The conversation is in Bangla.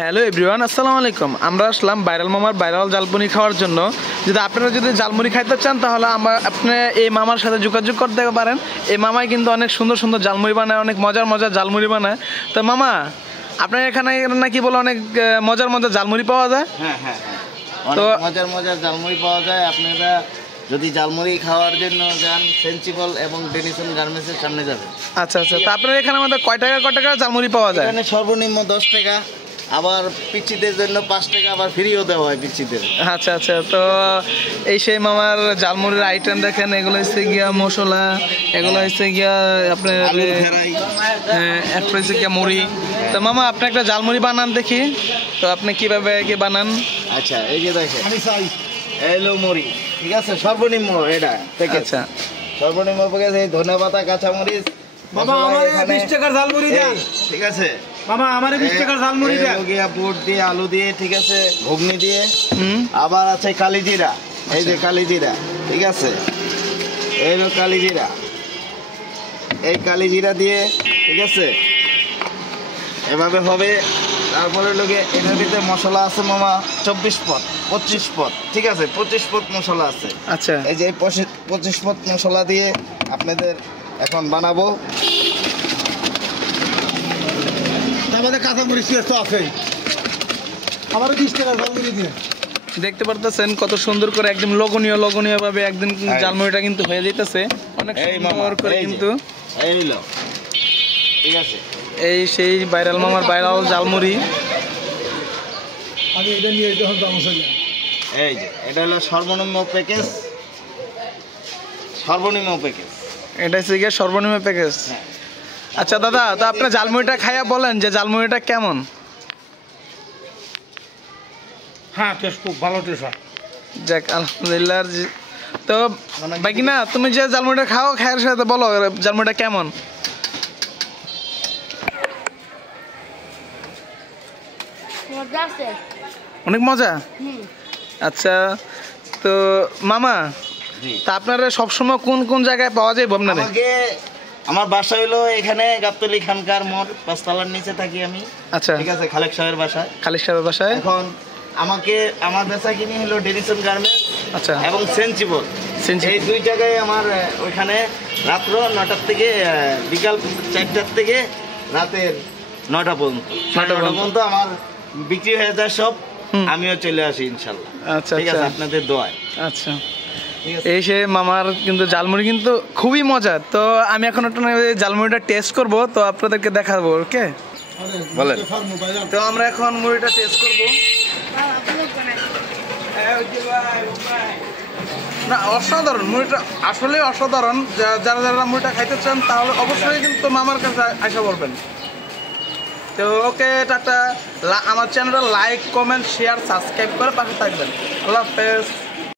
হ্যালো এভরিওয়ান, আসসালামু আলাইকুম। আমরা আসলাম ভাইরাল মামার ভাইরাল জালমুড়ি খাওয়ার জন্য। যদি আপনারা জালমুড়ি খাইতে চান তাহলে আপনি এই মামার সাথে যোগাযোগ করতে পারেন। এই মামাই কিন্তু অনেক সুন্দর সুন্দর জালমুড়ি বানায়, অনেক মজার মজার জালমুড়ি বানায়। তো মামা, আপনার এখানে নাকি বলে অনেক মজার মজার জালমুড়ি পাওয়া যায়? হ্যাঁ হ্যাঁ, তো মজার মজার জালমুড়ি পাওয়া যায়। আপনারা যদি জালমুড়ি খাওয়ার জন্য যান, সেন্সিবল এবং ডেনিসন গার্মেন্টসের সামনে যাবেন। আচ্ছা আচ্ছা, তো আপনার এখানে আমাদের কয় টাকা জালমুড়ি পাওয়া যায়? এখানে সর্বনিম্ন 10 টাকা, আবার পিচ্চিদের জন্য 5 টাকা, আবার ফ্রিও দেওয়া হয় পিচ্চিদের। আচ্ছা আচ্ছা, তো এই সেই মামার জালমুড়ির আইটেম দেখেন। এগুলো হচ্ছে গিয়া মশলা, এগুলো হচ্ছে গিয়া আপনার হচ্ছে গিয়া মুড়ি। তো মামা, আপনি একটা জালমুড়ি বানান দেখি, তো আপনি কিভাবে কি বানান? আচ্ছা, এই যে দেখেন, এলো মুড়ি, ঠিক আছে, সর্বনিম্ন এটা থেকে। আচ্ছা, সর্বনিম্ন প্যাকেজ এই ধনেপাতা, কাঁচামরিচ। বাবা আমার 20 টাকার ঝালমুড়ি দেন। ঠিক আছে বাবা আমার 20 টাকার ঝালমুড়ি দেন। লগিয়া বুট দিয়ে, আলু দিয়ে, ঠিক আছে, ঘুগনি দিয়ে। আবার আছে কালিজিরা, এই যে কালিজিরা, ঠিক আছে, এই হলো কালিজিরা, এই কালিজিরা দিয়ে, ঠিক আছে, এভাবে হবে। তারপরে লোকে এটার ভিতরে মশলা আছে মামা 24 পদ, 25 পদ, ঠিক আছে, 25 পদ মশলা আছে। আচ্ছা, এই যে 25 পদ মশলা দিয়ে আপনাদের এখন বানাবো। আমাদের কাঁচামরিচ তো আছে। আমার 20 টাকার ঝালমুড়ি দিয়ে দেখতে পারতেছেন কত সুন্দর করে একদম লগনীয় ভাবে একদম জালমুড়িটা কিন্তু হয়ে যাইতেছে অনেক সুন্দর করে। কিন্তু এই হলো, ঠিক আছে, এই সেই ভাইরাল মামার ভাইরাল জালমুড়ি। আমি এটা নিয়ে যখন গামছা যাই, এই যে এটা হলো সর্বনিম্ন প্যাকেজ, সর্বনিম্ন প্যাকেজ, এটা হচ্ছে গিয়ে সর্বনিম্ন প্যাকেজ। আচ্ছা দাদা, তো আপনি জালমুড়িটা খাইয়া বলেন যে জালমুড়িটা কেমন? হ্যাঁ টেস্ট খুব ভালো টেস্ট হয়। যাক, আলহামদুলিল্লাহ। তো বাকি না, তুমি যে জালমুড়িটা খাওয়ার সাথে বলো জালমুড়িটা কেমন? অনেক মজা। আচ্ছা, তো মামা, তা আপনারা সবসময় কোন কোন জায়গায় পাওয়া যায় আপনাদের? আমার বাসা হলো এখানে গাবতলী খানকার মোড়, 5 তলার নিচে থাকি আমি। আচ্ছা, ঠিক আছে, খালেক সাহেবের বাসায়। খালিক সাহেবের বাসায়। এখন আমার বেচা কিনি হলো ডেনিসন গার্মেন্টস, আচ্ছা, এবং সেন্সিবল, এই দুই জায়গায় আমার। ওইখানে রাত্র 9টার থেকে বিকাল 4টার থেকে রাতের 9টা পর্যন্ত, 9টা পর্যন্ত আমার বিক্রি হয়ে যায় সব। আমিও চলে আসি ইনশাল্লাহ। আচ্ছা, ঠিক আছে, আপনাদের দোয়ায়। আচ্ছা, এই সে মামার কিন্তু জালমুড়ি কিন্তু খুবই মজার। তো আমি এখন একটা জালমুড়িটা টেস্ট করব, তো আপনাদেরকে দেখাবো। ওকে, বলেন। তো আমরা এখন মুড়িটা টেস্ট করব। না, অসাধারণ মুড়িটা, আসলে অসাধারণ। যারা যারা মুড়িটা খাইতে চান তাহলে অবশ্যই কিন্তু মামার কাছে আসা বলবেন। তো ওকে, টাটা। আমার চ্যানেলটা লাইক, কমেন্ট, শেয়ার, সাবস্ক্রাইব করে পাশে থাকবেন। আল্লাহ হাফেজ।